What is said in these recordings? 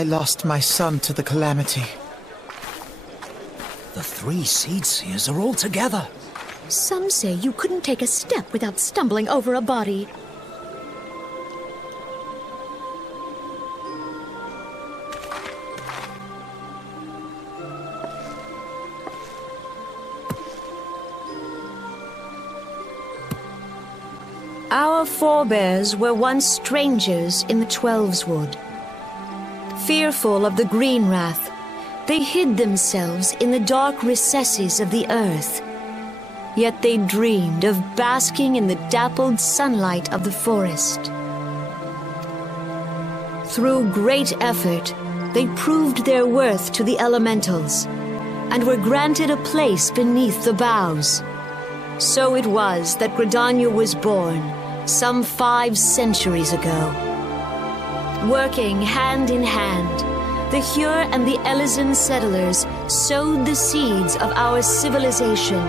I lost my son to the calamity. The three Seedseers are all together. Some say you couldn't take a step without stumbling over a body. Our forebears were once strangers in the Twelveswood. Fearful of the Green Wrath, they hid themselves in the dark recesses of the earth. yet they dreamed of basking in the dappled sunlight of the forest. Through great effort, they proved their worth to the elementals, and were granted a place beneath the boughs. So it was that Gridania was born, some 5 centuries ago. Working hand in hand, the Hyur and the Elysian settlers sowed the seeds of our civilization,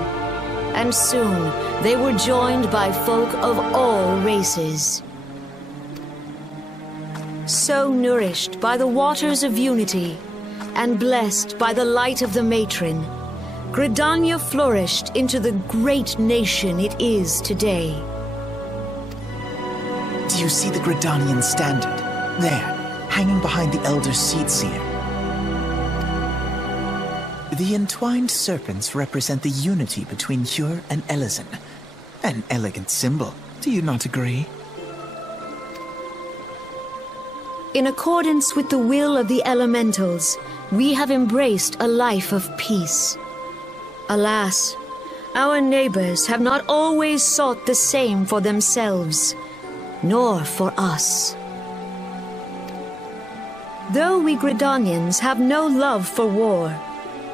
and soon they were joined by folk of all races. So nourished by the waters of unity, and blessed by the light of the matron, Gridania flourished into the great nation it is today. Do you see the Gridanian standard? There, hanging behind the Elder Seedseer. The entwined serpents represent the unity between Hyur and Elysian. An elegant symbol, do you not agree? In accordance with the will of the elementals, we have embraced a life of peace. Alas, our neighbors have not always sought the same for themselves, nor for us. Though we Gridanians have no love for war,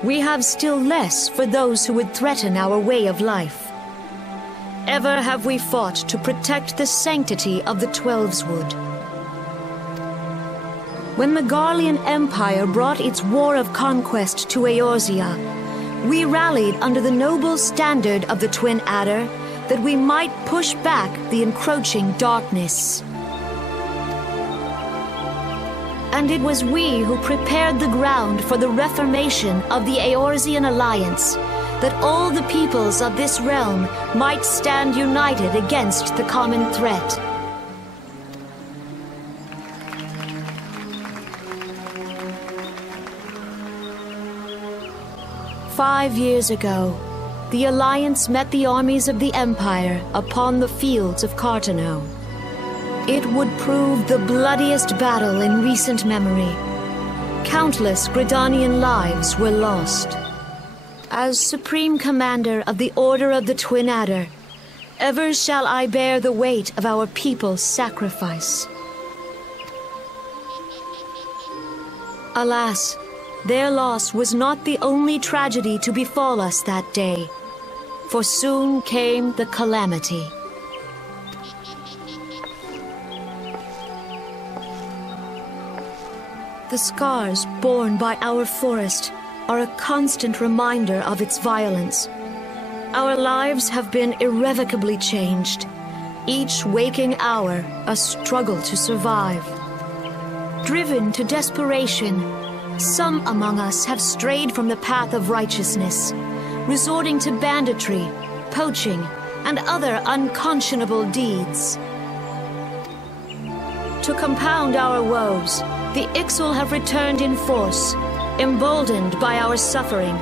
we have still less for those who would threaten our way of life. Ever have we fought to protect the sanctity of the Twelveswood. When the Garlean Empire brought its war of conquest to Eorzea, we rallied under the noble standard of the Twin Adder that we might push back the encroaching darkness. And it was we who prepared the ground for the reformation of the Eorzean Alliance, that all the peoples of this realm might stand united against the common threat. "5 years ago, the Alliance met the armies of the Empire upon the fields of Cartano. It would prove the bloodiest battle in recent memory. Countless Gridanian lives were lost. As Supreme Commander of the Order of the Twin Adder, ever shall I bear the weight of our people's sacrifice. Alas, their loss was not the only tragedy to befall us that day, for soon came the calamity. The scars borne by our forest are a constant reminder of its violence. Our lives have been irrevocably changed, each waking hour a struggle to survive. Driven to desperation, some among us have strayed from the path of righteousness, resorting to banditry, poaching, and other unconscionable deeds. To compound our woes, the Ixal have returned in force, emboldened by our suffering.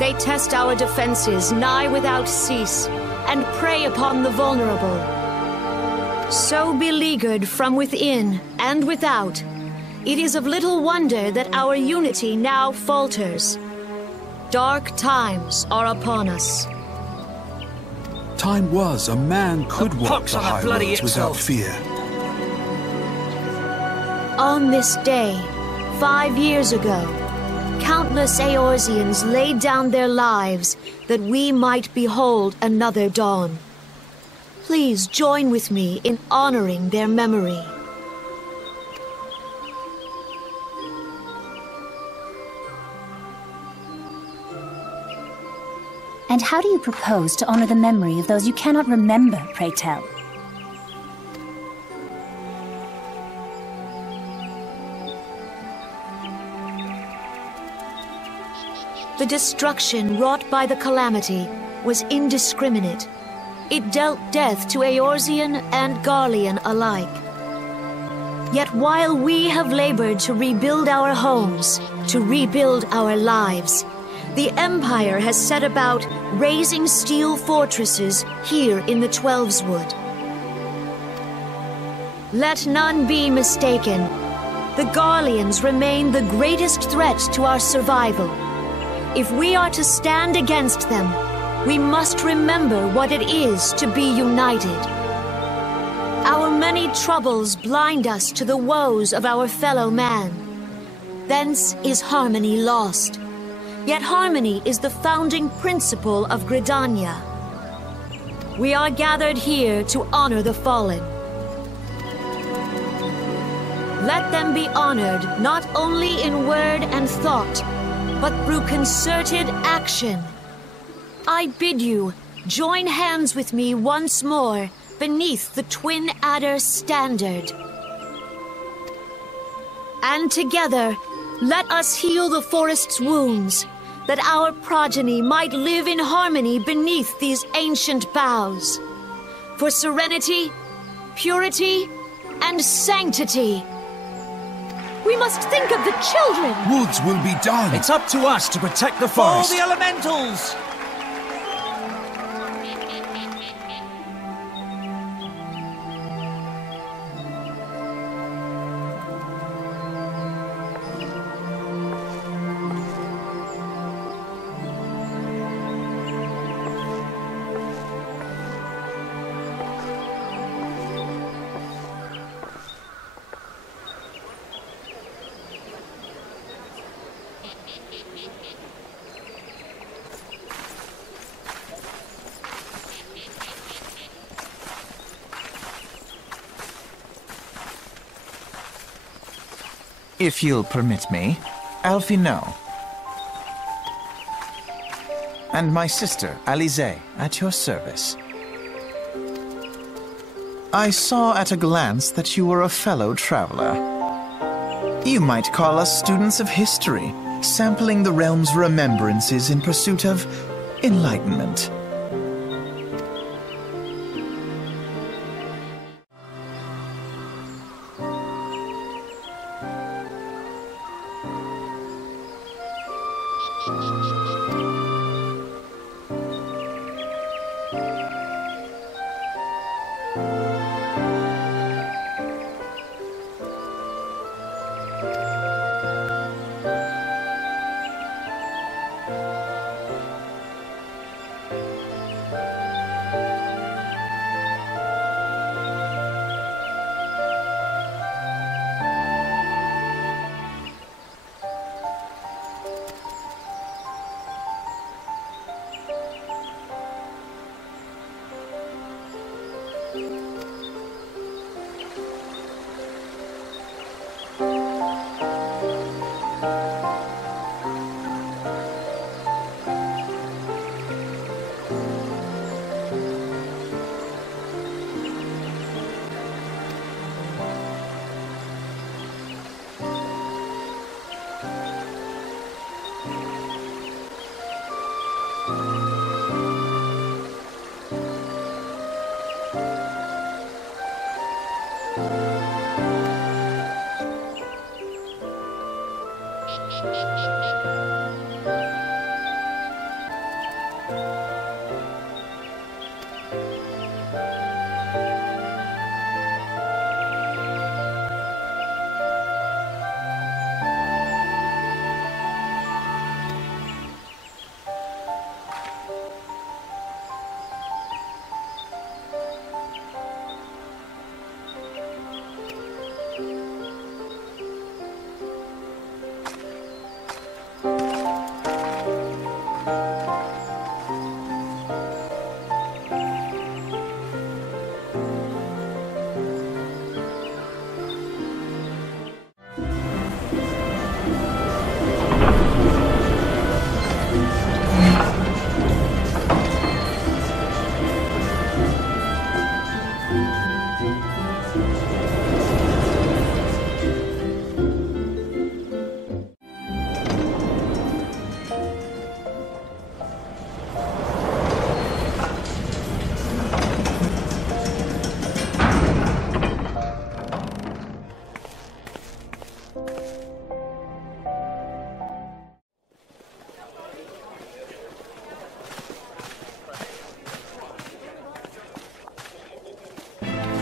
They test our defenses nigh without cease, and prey upon the vulnerable. So beleaguered from within and without, it is of little wonder that our unity now falters. Dark times are upon us. Time was a man could walk the high roads without fear. On this day, 5 years ago, countless Eorzeans laid down their lives that we might behold another dawn. Please join with me in honoring their memory. And how do you propose to honor the memory of those you cannot remember, pray tell? The destruction wrought by the calamity was indiscriminate. It dealt death to Eorzean and Garlean alike. Yet while we have labored to rebuild our homes, to rebuild our lives, the Empire has set about raising steel fortresses here in the Twelveswood. Let none be mistaken. The Garleans remain the greatest threat to our survival. If we are to stand against them, We must remember what it is to be united. Our many troubles blind us to the woes of our fellow man. Thence is harmony lost. Yet harmony is the founding principle of Gridania. We are gathered here to honor the fallen. Let them be honored not only in word and thought, but through concerted action. I bid you join hands with me once more beneath the Twin Adder standard. And together, let us heal the forest's wounds, that our progeny might live in harmony beneath these ancient boughs. For serenity, purity, and sanctity. We must think of the children! Woods will be done! It's up to us to protect the All forest! the elementals! If you'll permit me, Alfie no. And my sister, Alize, at your service. I saw at a glance that you were a fellow traveler. You might call us students of history, sampling the realm's remembrances in pursuit of enlightenment.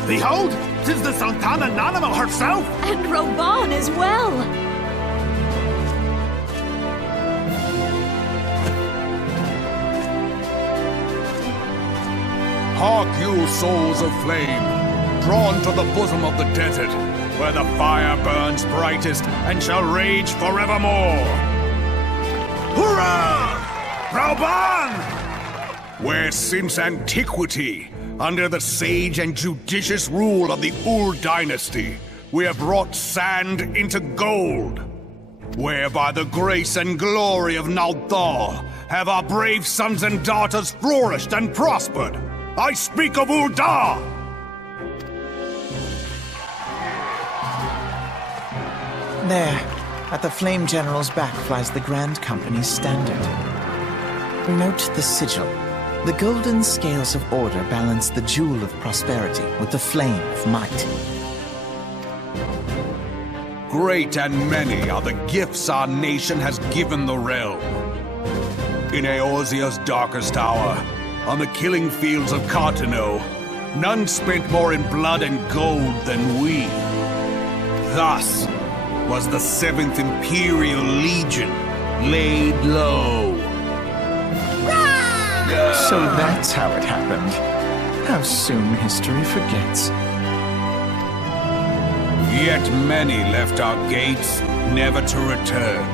Behold, 'tis the Sultana Nanimo herself! And Roban as well! Hark you, souls of flame, drawn to the bosom of the desert, where the fire burns brightest and shall rage forevermore. Hurrah! Rauban! Where since antiquity, under the sage and judicious rule of the Ul dynasty, we have brought sand into gold. Where by the grace and glory of Naldar have our brave sons and daughters flourished and prospered. I speak of Uldar! There, at the Flame General's back flies the Grand Company's standard. Note the sigil. The golden scales of order balance the jewel of prosperity with the flame of might. Great and many are the gifts our nation has given the realm. In Eorzea's darkest hour, on the killing fields of Cartano, none spent more in blood and gold than we. Thus was the 7th Imperial Legion laid low. So that's how it happened. How soon history forgets. Yet many left our gates, never to return.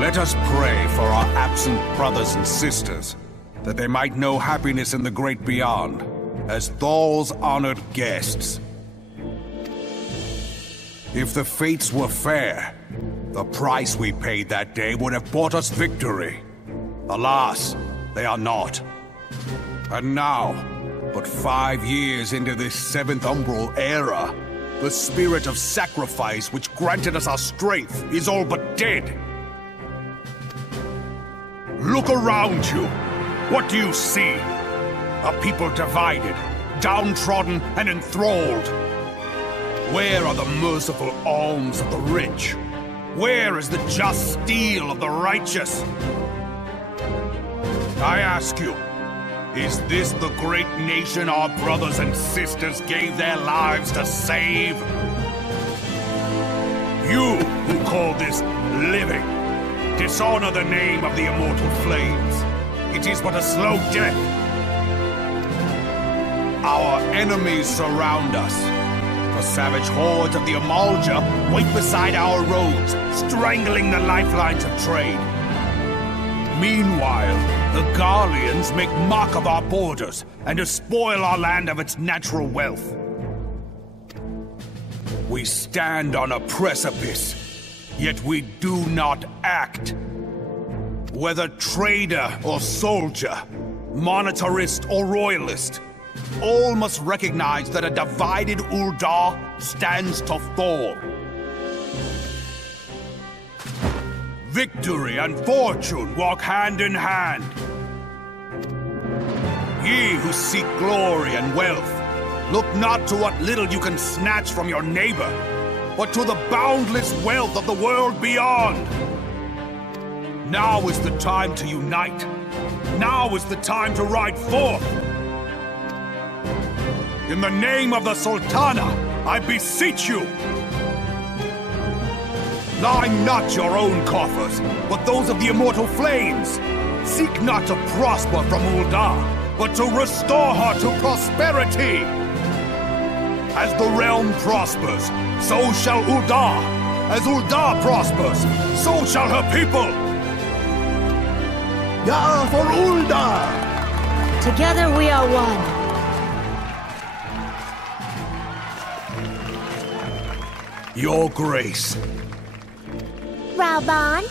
Let us pray for our absent brothers and sisters, that they might know happiness in the great beyond, as Thal's honored guests. If the fates were fair, the price we paid that day would have bought us victory. Alas, they are not. And now, but 5 years into this 7th Umbral era, the spirit of sacrifice which granted us our strength is all but dead. Look around you. What do you see? A people divided, downtrodden, and enthralled. Where are the merciful alms of the rich? Where is the just steel of the righteous? I ask you, is this the great nation our brothers and sisters gave their lives to save? You who call this living, dishonor the name of the immortal flames. It is but a slow death. Our enemies surround us. The savage hordes of the Amalja wait beside our roads, strangling the lifelines of trade. Meanwhile, the Garleans make mock of our borders and despoil our land of its natural wealth. We stand on a precipice, yet we do not act. Whether trader or soldier, monetarist or royalist, all must recognize that a divided Uldar stands to fall. Victory and fortune walk hand in hand. Ye who seek glory and wealth, look not to what little you can snatch from your neighbor, but to the boundless wealth of the world beyond. Now is the time to unite. Now is the time to ride forth. In the name of the Sultana, I beseech you, line not your own coffers, but those of the immortal flames. Seek not to prosper from Uldar, but to restore her to prosperity. As the realm prospers, so shall Uldar. As Uldar prospers, so shall her people. Ya for Uldar! Together we are one. Your Grace. Rauban?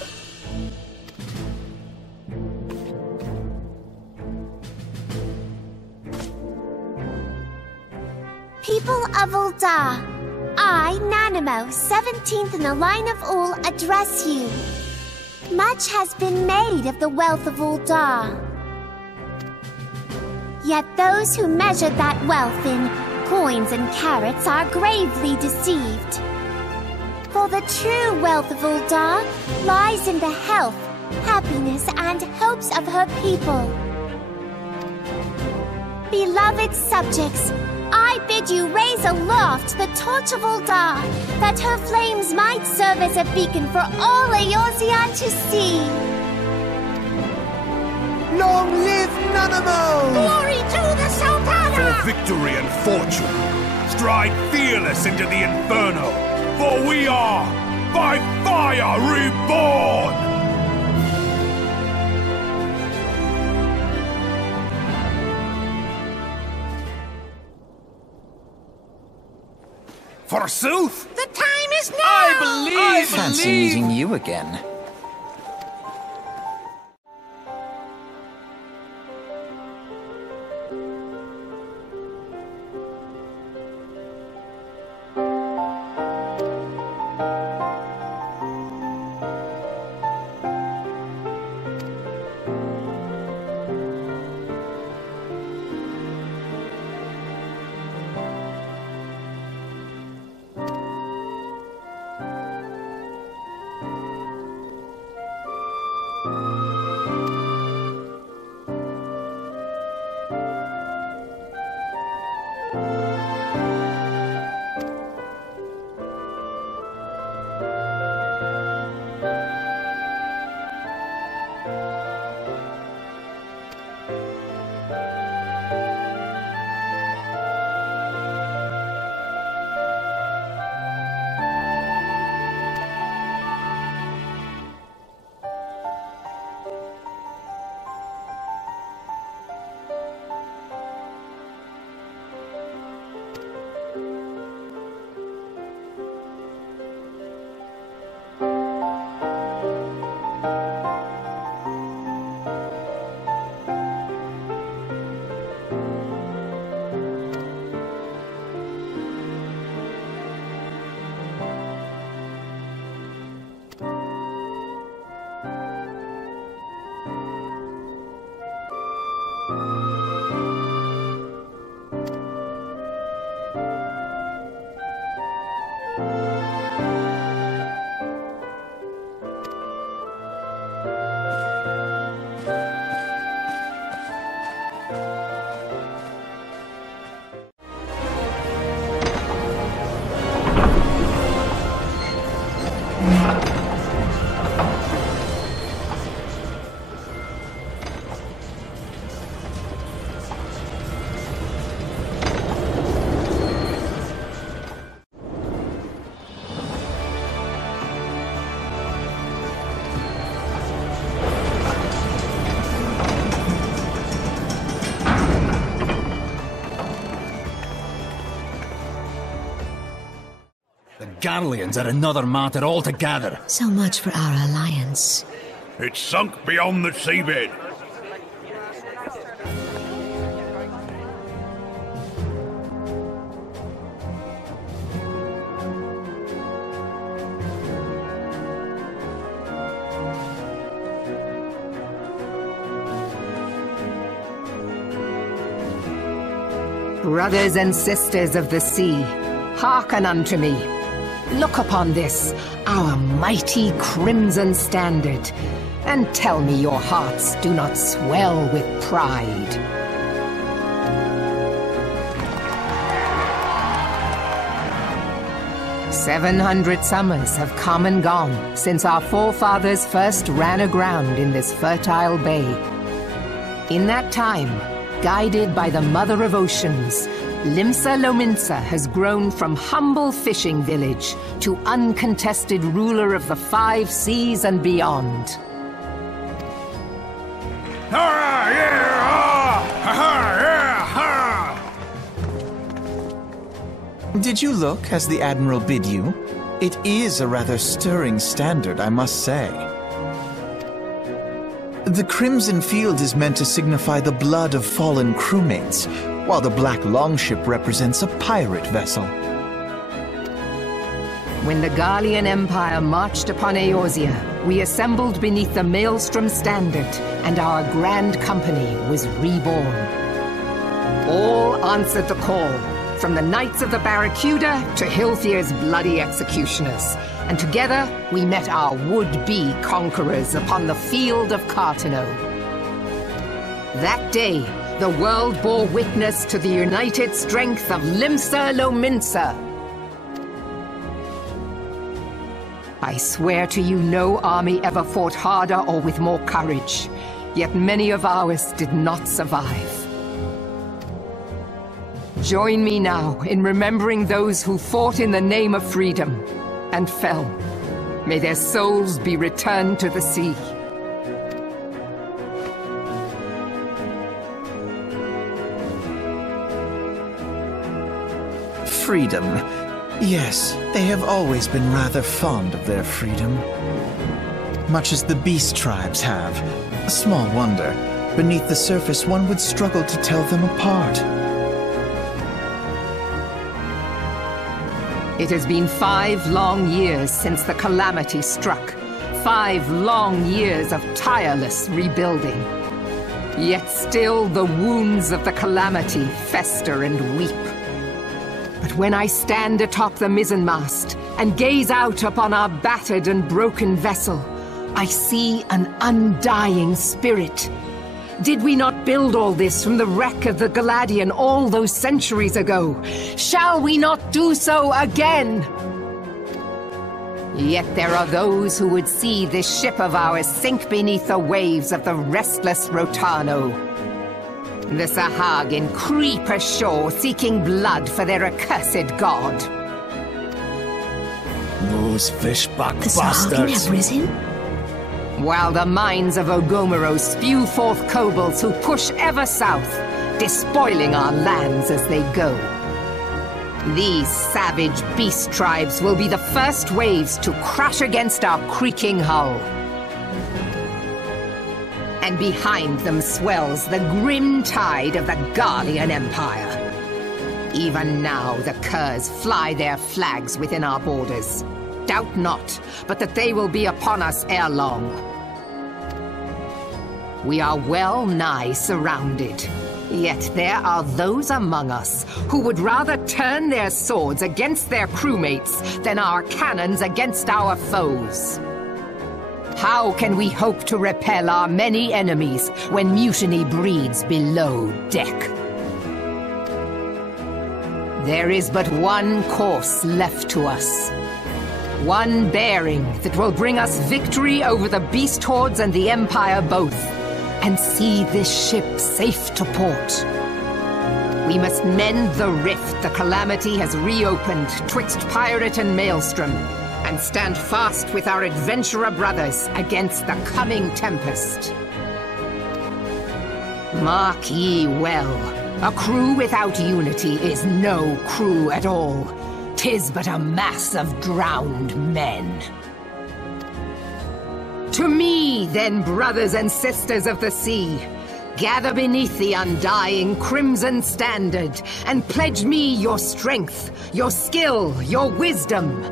People of Uldar, I, Nanamo, 17th in the line of Ul, address you. Much has been made of the wealth of Uldar. Yet those who measure that wealth in coins and carats are gravely deceived. For the true wealth of Uldar lies in the health, happiness, and hopes of her people. Beloved subjects, I bid you raise aloft the torch of Uldar, that her flames might serve as a beacon for all Eorzea to see. Long live Nanamo! Glory to victory and fortune. Stride fearless into the inferno, for we are by fire reborn! Forsooth! The time is now! I Fancy meeting you again. Garleans are another matter altogether. So much for our alliance. It's sunk beyond the seabed. Brothers and sisters of the sea, hearken unto me. Look upon this, our mighty crimson standard, and tell me your hearts do not swell with pride. "700 summers have come and gone since our forefathers first ran aground in this fertile bay. In that time, guided by the Mother of Oceans, Limsa Lominsa has grown from humble fishing village to uncontested ruler of the 5 seas and beyond. Did you look as the Admiral bid you? It is a rather stirring standard, I must say. The crimson field is meant to signify the blood of fallen crewmates, while the black longship represents a pirate vessel. When the Garlean Empire marched upon Eorzea, we assembled beneath the Maelstrom standard, and our grand company was reborn. All answered the call, from the Knights of the Barracuda to Hilthier's bloody executioners, and together we met our would-be conquerors upon the field of Cartano. That day, the world bore witness to the united strength of Limsa Lominsa. I swear to you no army ever fought harder or with more courage, yet many of ours did not survive. Join me now in remembering those who fought in the name of freedom and fell. May their souls be returned to the sea. Freedom. Yes, they have always been rather fond of their freedom. Much as the beast tribes have. Small wonder. Beneath the surface, one would struggle to tell them apart. It has been 5 long years since the calamity struck. 5 long years of tireless rebuilding. Yet still the wounds of the calamity fester and weep. But when I stand atop the mizzenmast and gaze out upon our battered and broken vessel, I see an undying spirit. Did we not build all this from the wreck of the Galadian all those centuries ago? Shall we not do so again? Yet there are those who would see this ship of ours sink beneath the waves of the restless Rotano. The Sahagin creep ashore seeking blood for their accursed god. Those fishback The bastards! Sahagin have risen? While the mines of Ogomero spew forth kobolds who push ever south, despoiling our lands as they go. These savage beast tribes will be the first waves to crash against our creaking hull. And behind them swells the grim tide of the Garlean Empire. Even now the curs fly their flags within our borders. Doubt not, but that they will be upon us ere long. We are well nigh surrounded. Yet there are those among us who would rather turn their swords against their crewmates than our cannons against our foes. How can we hope to repel our many enemies when mutiny breeds below deck? There is but one course left to us. One bearing that will bring us victory over the beast hordes and the Empire both, and see this ship safe to port. We must mend the rift the calamity has reopened twixt pirate and maelstrom, and stand fast with our adventurer brothers against the coming tempest. Mark ye well, a crew without unity is no crew at all. 'Tis but a mass of drowned men. To me, then, brothers and sisters of the sea, gather beneath the undying crimson standard, and pledge me your strength, your skill, your wisdom.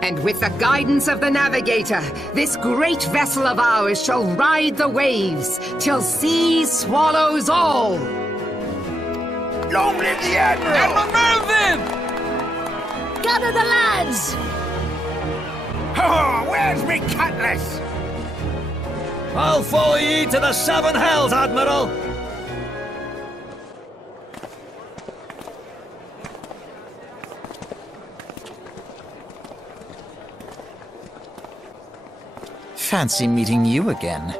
And with the guidance of the navigator, this great vessel of ours shall ride the waves, till sea swallows all! Long live the Admiral! Admiral Melvin! Gather the lads! Oh, where's me cutlass? I'll follow ye to the 7 hells, Admiral! Fancy meeting you again.